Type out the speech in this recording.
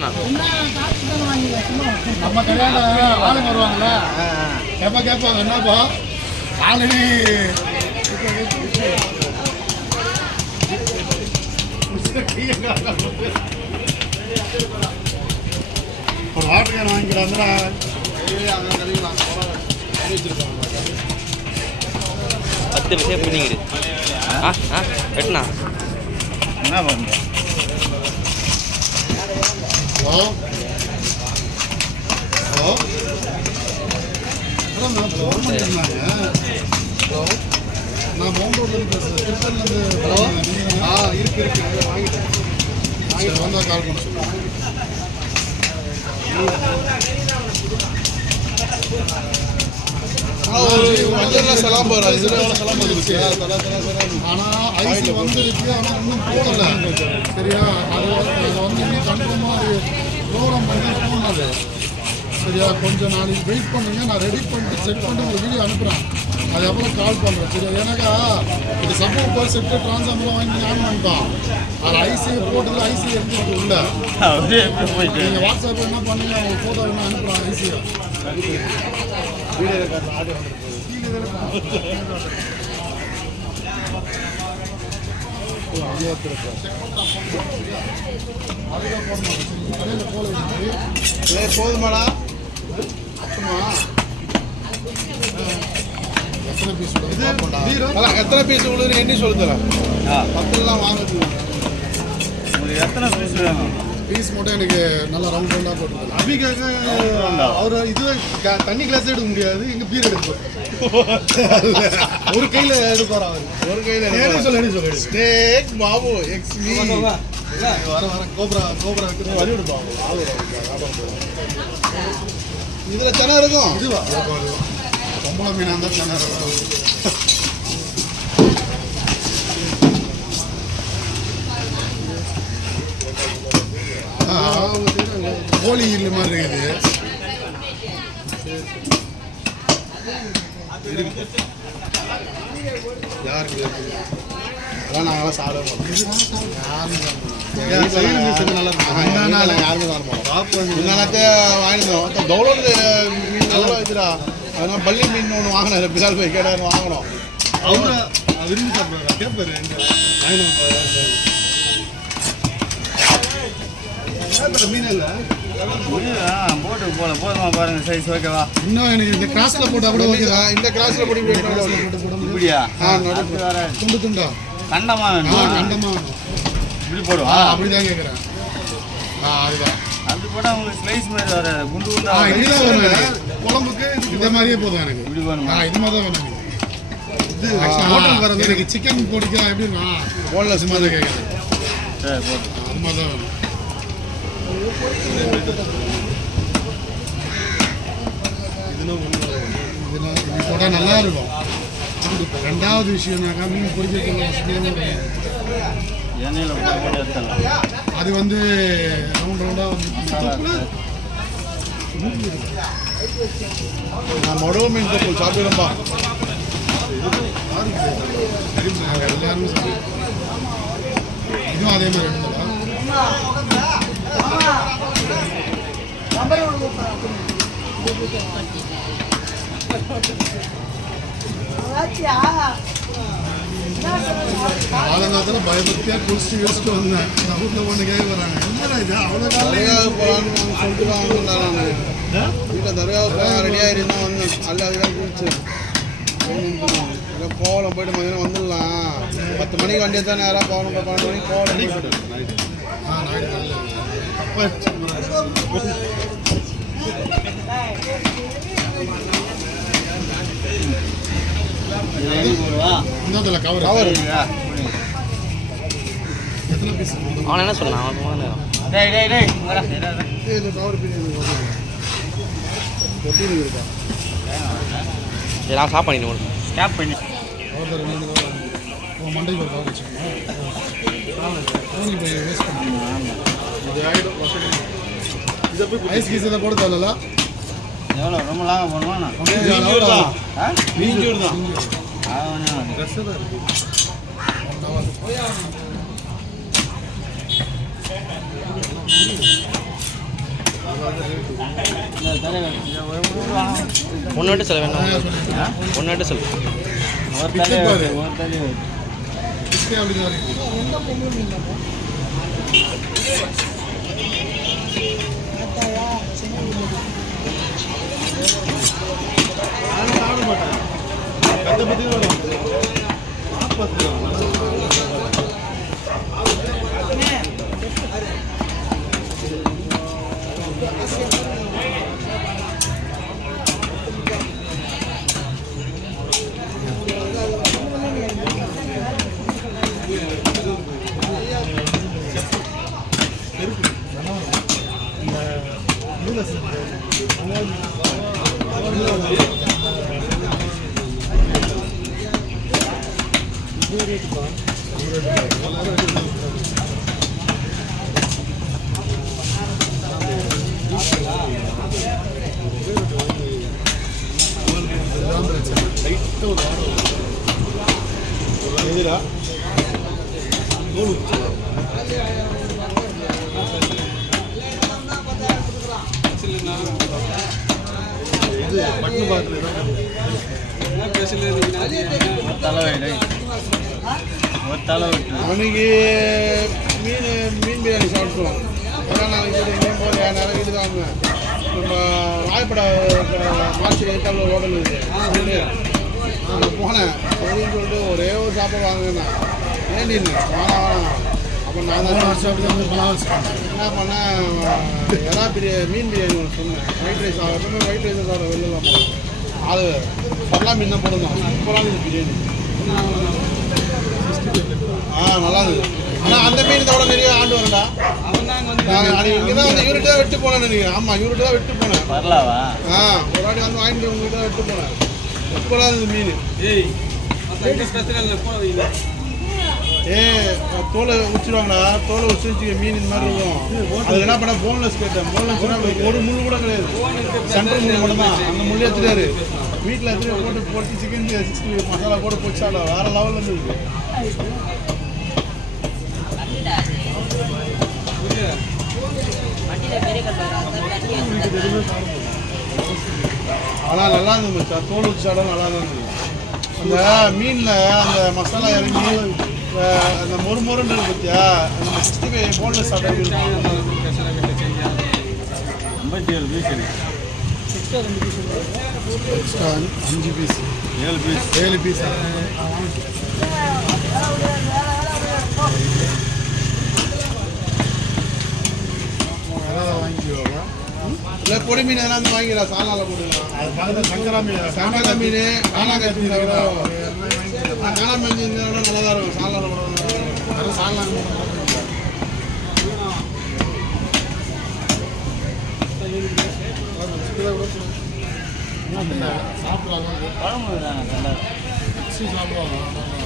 ஓகேண்ணா. நம்ம கல்யாணம் ஆளுங்க வருவாங்களா கேட்பாங்க என்னப்பா ஆல்ரெடி ஒரு வாட்டர்கான வாங்கிக்கிறாங்க. 10 நிமிஷம் பிடிங்கிடு. வெட்டினா என்ன பண்ணுங்க? ஹலோ ஹலோ நான் ஃபோன் பண்ணியிருந்தாங்க. ஹலோ நான் மவுண்டூர்லேருந்து பேசுகிறேன். திருப்பதிலேருந்து. ஹலோ இருக்கு வாங்கிட்டேன் வந்தால் கால் பண்ண சொல்லுங்கள். ஆனால் ஐசி வந்துருக்கு. ஆனால் இன்னும் போடலை. சரியா? அது வந்து இன்னும் கன்ஃபார்மாக அது ப்ரோக்ராம் பண்ணி போனது. சரியா? கொஞ்சம் நாளைக்கு வெயிட் பண்ணுங்க. நான் ரெடி பண்ணிட்டு செட் பண்ணிட்டு உங்களுக்கு வீடியோ அனுப்புகிறேன். அது அப்புறம் கால் பண்ணுறேன். சரியா? ஏன்னாக்கா இது சப்போர்ட் போய் செட்டு ட்ரான்ஸ்ஃபார்மர்லாம் வாங்கி ஆன் பண்ணிட்டோம். அது ஐசி போட்டதில் ஐசி எடுத்துட்டு உள்ள நீங்கள் வாட்ஸ்அப்பில் என்ன பண்ணுங்க, அவங்க ஃபோட்டோ வேணா அனுப்புகிறேன். ஐசியை போதுமாடா? எத்தனை பீஸ் உங்களுக்கு என்ன சொல்லுறா? 10 வாங்குறது. உங்களுக்கு எத்தனை பீஸ் வேணும்? பீஸ் மட்டும் எனக்கு நல்லா ரவுண்ட் ரவுண்டாக போட்டுருக்கேன். அபிகாக அவர் இதுவே தண்ணி கிளாஸ் எடுக்க முடியாது. எங்கள் பீரியட் எடுப்பார். ஒரு கையில் எடுப்பார் அவர். ஒரு கையில் சொல்லி ஸ்டேக் பாபு எக்ஸ்மி வர கோப்ரா வைக்கிறது வழி எடுப்பாங்க. இதில் சென்னை இருக்கும். இதுவா சம்பளம் மீனாக இருந்தால் சென்னை இருக்கும். கோழி இல்லை மாதிரி இருக்குது. யாருக்கு அதான் நாங்களாம் சாப்பிட மாட்டோம். யாருமே வாங்கினோம். தௌலோடு மீன் நல்லா வச்சுடா. அதனால பள்ளி மீன் ஒன்று வாங்கினேன். பிசால் போய் கேட்டாரு வாங்கினோம். அவங்க விரும்பி சாப்பிடுவாங்க. கேட்பாரு மீன் இல்லை போட்டு போல போதுமா பாருங்க சைஸ் ஓகேவா? இன்னும் எனக்கு இந்த கிராஸ்ல போட்டா கூட ஓகேவா? இந்த கிராஸ்ல போட்டு இப்படியா? துண்டு துண்டா கண்டமா கண்டமா இப்படி போடுவா? அப்படிதான் கேட்குறேன். அதுதான் அப்படி போட்டால் உங்களுக்கு ஸ்லைஸ் மாதிரி வர குண்டு குண்டா இப்படிதான் வேணும். குழம்புக்கு இந்த மாதிரியே போதும் எனக்கு. இப்படி வேணுமா? இது மாதிரி தான் வேணும். இது ஹோட்டல் வரது எனக்கு சிக்கன் போட்டுக்கலாம். எப்படின்னா போன்லெஸ் மாதிரி தான் கேட்குறேன். சரி போட்டு அது மாதிரி தான் வேணும். இது போட்டால் நல்லா இருக்கும். ரெண்டாவது விஷயம்னாக்கா மீன் பொறிக்க அது வந்து ரவுண்ட் ரவுண்டாக வந்து நான் மொடவ மீன் தொப்பு சாப்பிடுறேன்பா. எல்லாருமே இதுவும் அதே மாதிரி காலங்காலத்தில் பயபக்தியாக குளிச்சுட்டு யோசிச்சுட்டு வந்தேன். நான் வீட்டில் ஒன்று கேட்க வராங்க. என்னடா இது அவ்வளோ காலம் போகலான்னு சொல்லிட்டு தான் வந்தேன். நான் வீட்டில் தர்காவுக்கு ரெடியாக இருந்தால் வந்தேன். அல்ல அதுதான் குளிச்சு கோவலம் போய்ட்டு மதியம் வந்துடலாம். 10 மணிக்கு வண்டியை தான் நேராக போகணும். 12 மணிக்கு கோவலம் போய்ட்டு அவன் என்ன சொன்னான்? நான் ஸ்டாப் பண்ணிட்டு ஸ்டாப் பண்ணி மண்டைக்கு ஒரு ஐஸ் கீஸ் இதை போட தேவையில்ல. எவ்வளோ ரொம்ப லாங்க போடுவாண்ணா? நீஞ்சூர் தான் ட்ரெஸ்ஸு தான் இருக்குது. ஒன்று சொல்ல வேண்டாம், ஒன்று சொல்லு. அவனுக்கு மீன் பிரியாணி சாப்பிட்டோம். நாளைக்கு எங்கேயும் போல நாளைக்கு தான் நம்ம வாய்ப்பட மார்ச் வயிற்றால் ஒரு ஹோட்டல் இருக்குது. அங்கே போனேன் அப்படின்னு சொல்லிட்டு ஒரே ஒரு சாப்பாடு வாங்கினேண்ணா. ஏன் வேணாம் அப்போ நான் தான் சாப்பிட்டு என்ன பண்ணேன், மீன் பிரியாணி ஒன்று சொன்னேன். ஒயிட் ரைஸ் எப்பவுமே ஒயிட் ரைஸ் சாப்பிட வெளில போனேன். அது பரலா மீன் தான் போடுதான் சூப்பராக இருக்குது பிரியாணி. நல்லா இருக்குது. ஆனால் அந்த மீன் தவிர நிறைய ஆண்டு வரேன்டா. இங்கே தான் வந்து யூனிட் தான் விட்டு போனேன் நீங்கள். ஆமாம், யூனிட் தான் விட்டு போனேன். வரலாவா? ஒரு வாட்டி வந்து வாங்கிட்டு உங்ககிட்ட தான் விட்டு போனேன். சூப்பராக இருந்தது மீன். தோலை உச்சிடுவாங்கடா. தோலை உச்சி மீன் இந்த மாதிரி இருக்கும். அது என்ன பண்ண போன்லெஸ் கேட்டேன். போன்லெஸ்னா ஒரு முள் கூட கிடையாது, சென்ட்ரல் முள் மட்டும் தான். அந்த முள்ளே எடுத்துட்டாரு. வீட்டில் எடுத்துட்டு போட்டு சிக்கன் 60 மசாலா போட்டு போச்சாடா வேற லெவலில் இருந்தது. ஆனால் நல்லா இருந்தது மச்சான். தோல் உச்சாடம் நல்லா தான் இருந்தது. அந்த மீனில் அந்த மசாலா இறங்கி அந்த மொறுமொருன்னு இருக்கு பார்த்தியா, அந்த 65 போன்லெஸ் சாப்பிட்டு 57 பீஸ் இருக்கு. 5 பீஸ் 7 பீஸ் வாங்கிக்குவாங்க. இல்லை பொடி மீன் எதனா வந்து வாங்கிடலாம். சாலாவில் போட்டுக்கலாம். அது பக்கத்தில் சங்கரா மீன், காணா மீன், காணாங்கத்தி விட காணா மீன் இந்த விட நல்லா தான் இருக்கும். சாலாவில் போடுவாங்க. சாலா சாப்பிடலாம். குழம்பு சாப்பிடுவாங்க.